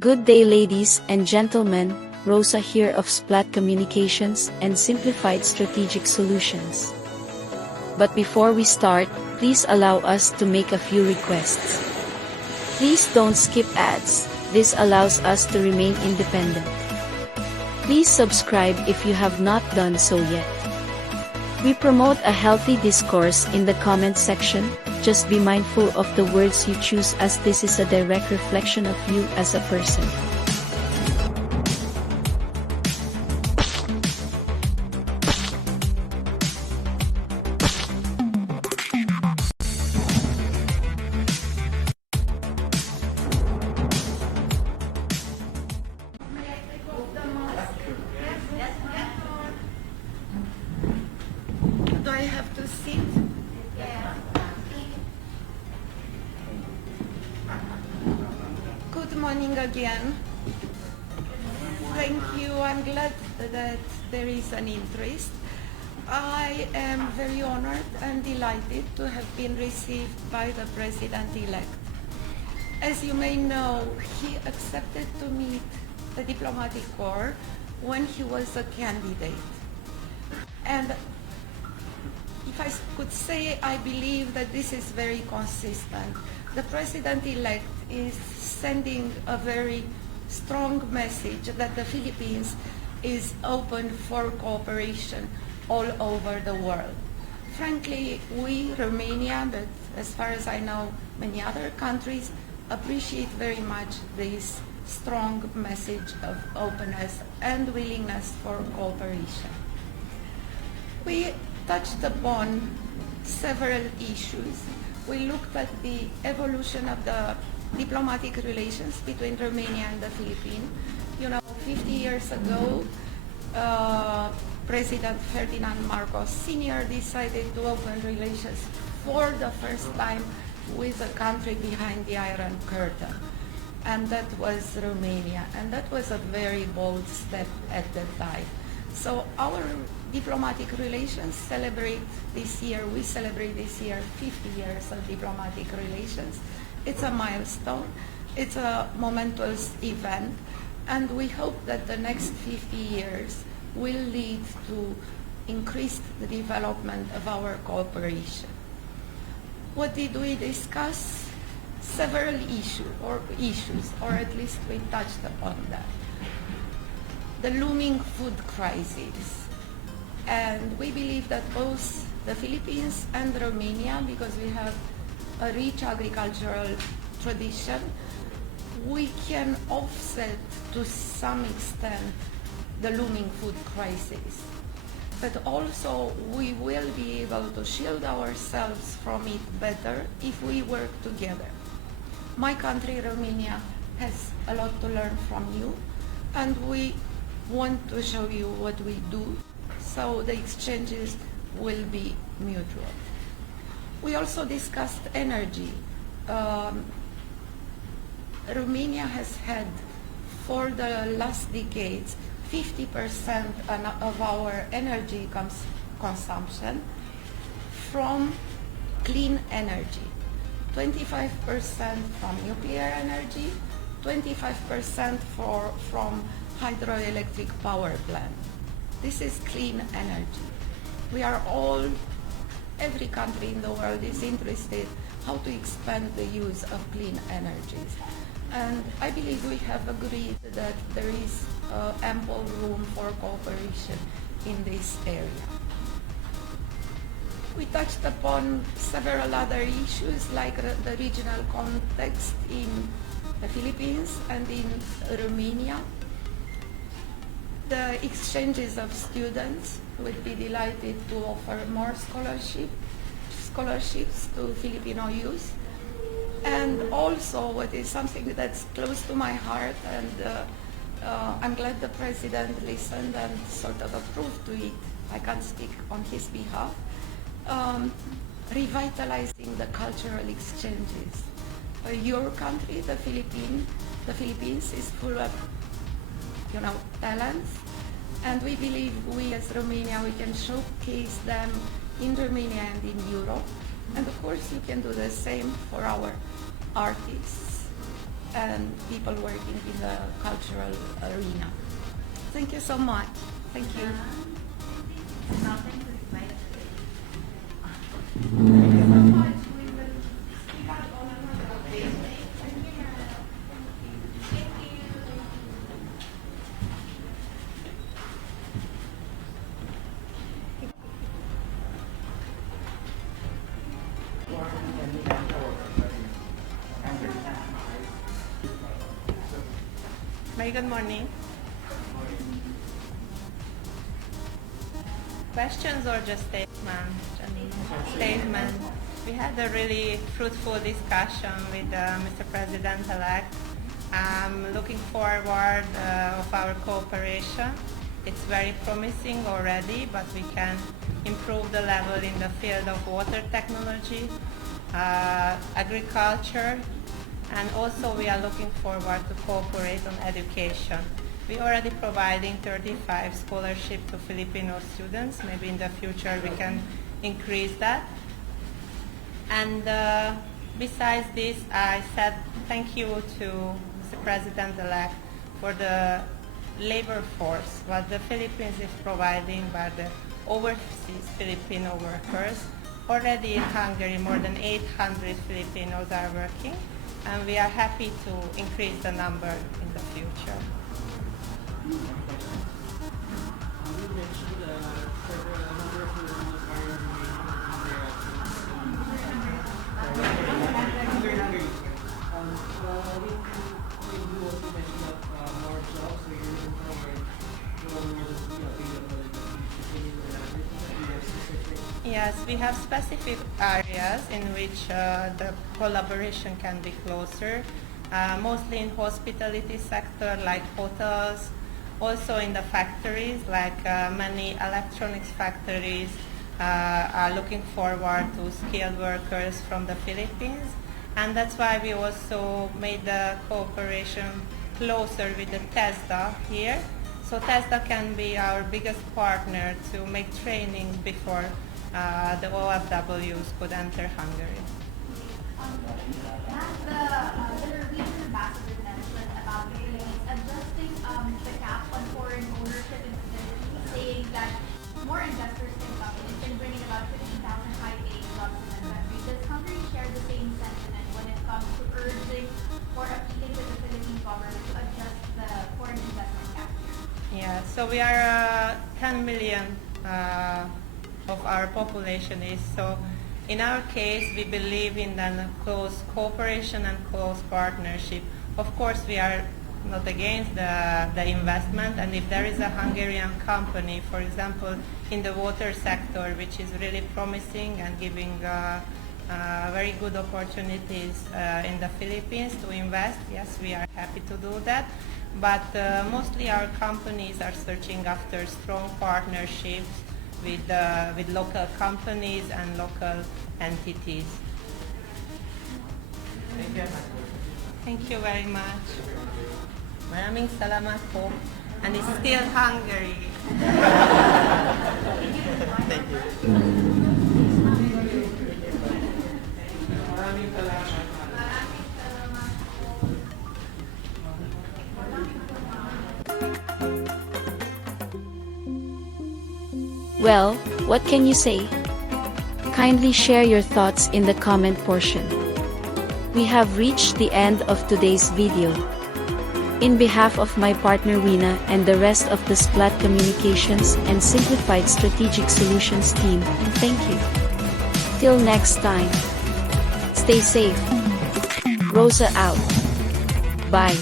Good day, ladies and gentlemen. Rosa here of Splat Communications and Simplified Strategic Solutions. But before we start, please allow us to make a few requests. Please don't skip ads. This allows us to remain independent. Please subscribe if you have not done so yet. We promote a healthy discourse in the comment section. Just be mindful of the words you choose, as this is a direct reflection of you as a person. Do I have to sit? Good morning again. Thank you. I'm glad that there is an interest. I am very honored and delighted to have been received by the President-Elect. As you may know, he accepted to meet the diplomatic corps when he was a candidate. And if I could say, I believe that this is very consistent. The President-Elect is sending a very strong message that the Philippines is open for cooperation all over the world. Frankly, we, Romania, but as far as I know, many other countries, appreciate very much this strong message of openness and willingness for cooperation. We touched upon several issues. We looked at the evolution of the diplomatic relations between Romania and the Philippines. 50 years ago, President Ferdinand Marcos Sr. decided to open relations for the first time with a country behind the Iron Curtain, and that was Romania. And that was a very bold step at the time. So our diplomatic relations we celebrate this year 50 years of diplomatic relations. It's a milestone, it's a momentous event, and we hope that the next 50 years will lead to increased development of our cooperation. What did we discuss? Several issues, or at least we touched upon that. The looming food crisis. And we believe that both the Philippines and Romania, because we have a rich agricultural tradition, we can offset to some extent the looming food crisis. But also we will be able to shield ourselves from it better if we work together. My country, Romania, has a lot to learn from you, and we want to show you what we do, so the exchanges will be mutual. We also discussed energy. Romania has had, for the last decades, 50% of our energy consumption from clean energy, 25% from nuclear energy, 25% from hydroelectric power plant. This is clean energy. Every country in the world is interested how to expand the use of clean energies. And I believe we have agreed that there is ample room for cooperation in this area. We touched upon several other issues, like the regional context in the Philippines and in Romania. The exchanges of students, would be delighted to offer more scholarships to Filipino youth. And also, what is something that's close to my heart, and I'm glad the President listened and sort of approved to it, I can't speak on his behalf, revitalizing the cultural exchanges. Your country, the Philippines is full of talents, and we believe we as Romania, we can showcase them in Romania and in Europe. And of course, you can do the same for our artists. and people working in the cultural arena. Thank you so much. Thank you. Very good morning. Questions or just statement? Statement. We had a really fruitful discussion with Mr. President-Elect. I'm looking forward of our cooperation. It's very promising already, but we can improve the level in the field of water technology, agriculture, and also we are looking forward to cooperate on education. We are already providing 35 scholarships to Filipino students. Maybe in the future we can increase that. And besides this, I said thank you to Mr. President-Elect for the labor force, what the Philippines is providing by the overseas Filipino workers. Already in Hungary, more than 800 Filipinos are working, and we are happy to increase the number in the future. You mentioned a number of Filipinos are Hungary. You also mentioned that more jobs, so you're looking forward to more available in the future. Can you elaborate on that? Do you have specific? Yes, we have specific areas in which the collaboration can be closer, mostly in hospitality sector like hotels, also in the factories like many electronics factories are looking forward to skilled workers from the Philippines, and that's why we also made the cooperation closer with the TESDA here. So TESDA can be our biggest partner to make trainings before the OFWs could enter Hungary. The Romanian ambassador mentioned about the Philippines adjusting the cap on foreign ownership in facilities, saying that more investors can come in and bring in about 15,000 high-paying jobs in the country. Does Hungary share the same sentiment when it comes to urging or appealing to the Philippine government to adjust the foreign investment cap here? Yeah, so we are 10 million of our population is. So in our case, we believe in the close cooperation and close partnership. Of course, we are not against the investment, and if there is a Hungarian company, for example, in the water sector, which is really promising and giving very good opportunities in the Philippines to invest, yes, we are happy to do that. But mostly our companies are searching after strong partnerships with local companies and local entities. Thank you very much. Maraming salamat po. And it's still Hungary. Thank you. Maraming salamat. Well, what can you say? Kindly share your thoughts in the comment portion. We have reached the end of today's video. In behalf of my partner Rina and the rest of the Splat Communications and Simplified Strategic Solutions team, thank you. Till next time. Stay safe. Rosa out. Bye.